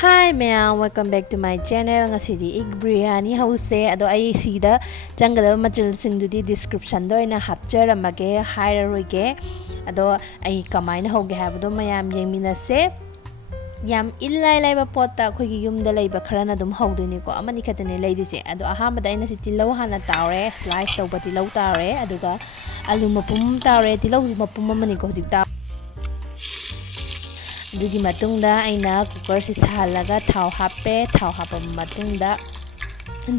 Hi ma'am, welcome back to my channel. Ngasidi egg biryani hause ado ai sida changadaba machalsing description do ina hapcharamage hairaroige ado ai kamaina hoge habdo mayam yengminase yam illai laiba potta khogi yumda laiba kharana dum hawduni ko amani khatane laiduse ado ahambada ina si tillou hana taure slice tawba tillou taure aduga allu mapum taure tillou mapum amani ko hojik ta dugi matungda aina cooker si sahalaga thao hape thao hapa matungda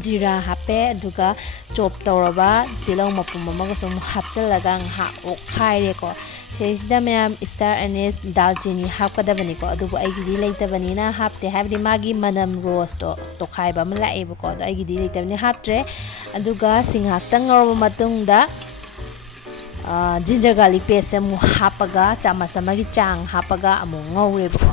jeera hape aduga chop tawraba tillou mapum amaga sum hapchalaga ha okhaire ko seisida mayam star anise dalchini hapkadabani ko adubu aigidi leitabani na hapte habdi magi manam rose to takhaiba ma laeba ko ado aigidi leitabani haptre aduga singhak tang ngorba matungda ginger garlic paste mu hapaga chamasama gi chang hapaga amu ngawreba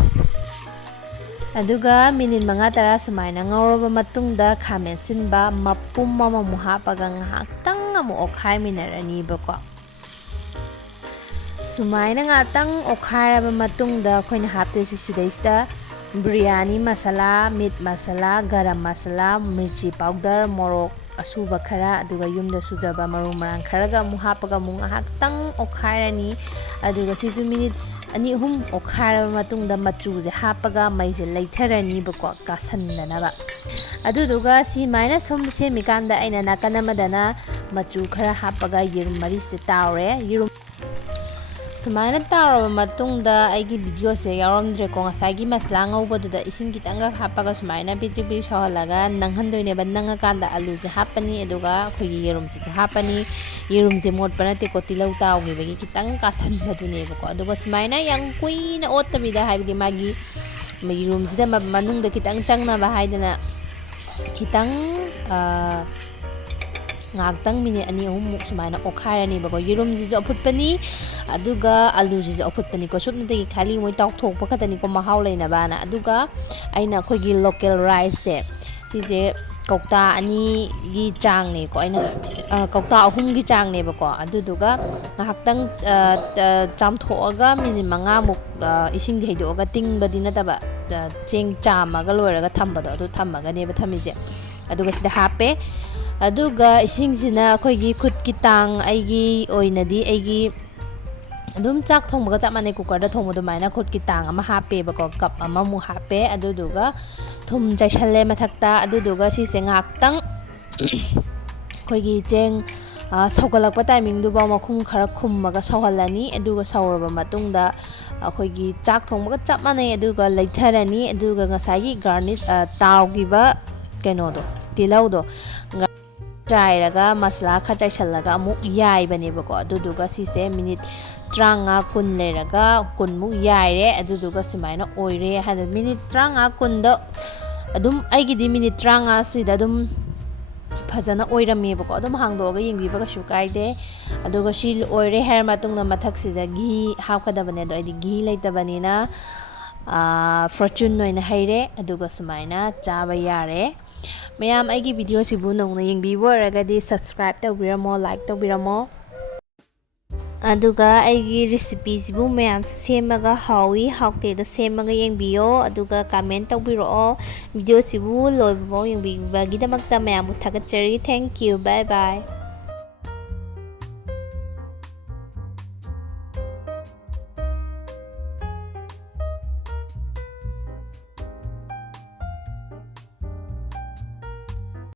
aduga minute manga tara sumaina ngawraba matungda khamen sinba mapum mama mu hapaga ngahtang amu okhai minarani bako sumaina ngahtang okhairaba matungda khoina hapte sidaista biryani masala meat masala garam masala mirchi powder morok asuba khara aduga yumda sujaba maru marng kharaga mu hapaga mu ngahtang okhairani aduga sisu minute ani hum okhairaba matungda machu je hapaga maije leitharani bako kasandanaba aduduga si minus hum semikanda aina nakana madana machu khara hapaga yerum mari se taure yerum sumaina tauraba matungda aigi video se yaramdre ko ngasagi masala ngawbaduda ising kitanga hapaga sumaina bitri sahalaga nanghandoine ba nangakanda allu se hapani aduga khogi yerum se hapani yerum se mot panate ko tillou taw mi bagi kitang kasan badune ko aduga sumaina yang kuina otabida haibidi magi yerum sida manungda kitang changna ba haidana kitang ngaktang minute ani ahum sumaina okhairani bako yerum jijo aputpani aduga allu jijo aputpani ko supnategi khali moi taw thokpa khatani ko mahau leina bana aduga aina khogi local rice se sije kokta ani gi chang ne ko aina kokta ahum gi chang ne bako aduduga ngaktang chamthoaga minute manga muk ising heidoga tingbadi nataba cheng chamaga loiraga thambado adu thamaga ne ba thamije aduga sida hape aduga isingsina khoigi khut kitang aigi oinadi aigi adum chak thongbaga chamane cooker da thongbodu maina khut kitang ama hape bako cup ama mu hape aduduga thum jaisalle mathakta aduduga si sengaktang khoigi cheng saugalakpa timing du ba makhum khara khummaga sawhalani aduga sawraba matungda khoigi chak thongbaga chamane aduga leitharani aduga ngasagi garnish tawgiba kenodo tillou do Trairaga masala kharchai salaga amuk yai bane bako aduduga sise minute tranga kun leraga kun mu yaire aduduga simaina oire hada minute tranga kun do adum aigidi minute tranga sida adum phajana oirame bako adum hangdoga yengbiba kasu kaide aduga sil oire hair matungna mathak sida gi hapkadabane do aidi gi leitabani na fortune noina haire aduga simaina chaba yare mayam aigi video sibu nongna yengbibo ragadi subscribe tawbiramo like tawbiramo aduga aigi recipe sibu mayam semaga hawi hawte do semaga yengbiyo aduga comment tawbiro video sibu loibo yengbiba gidamakta mayam thagatchari thank you bye bye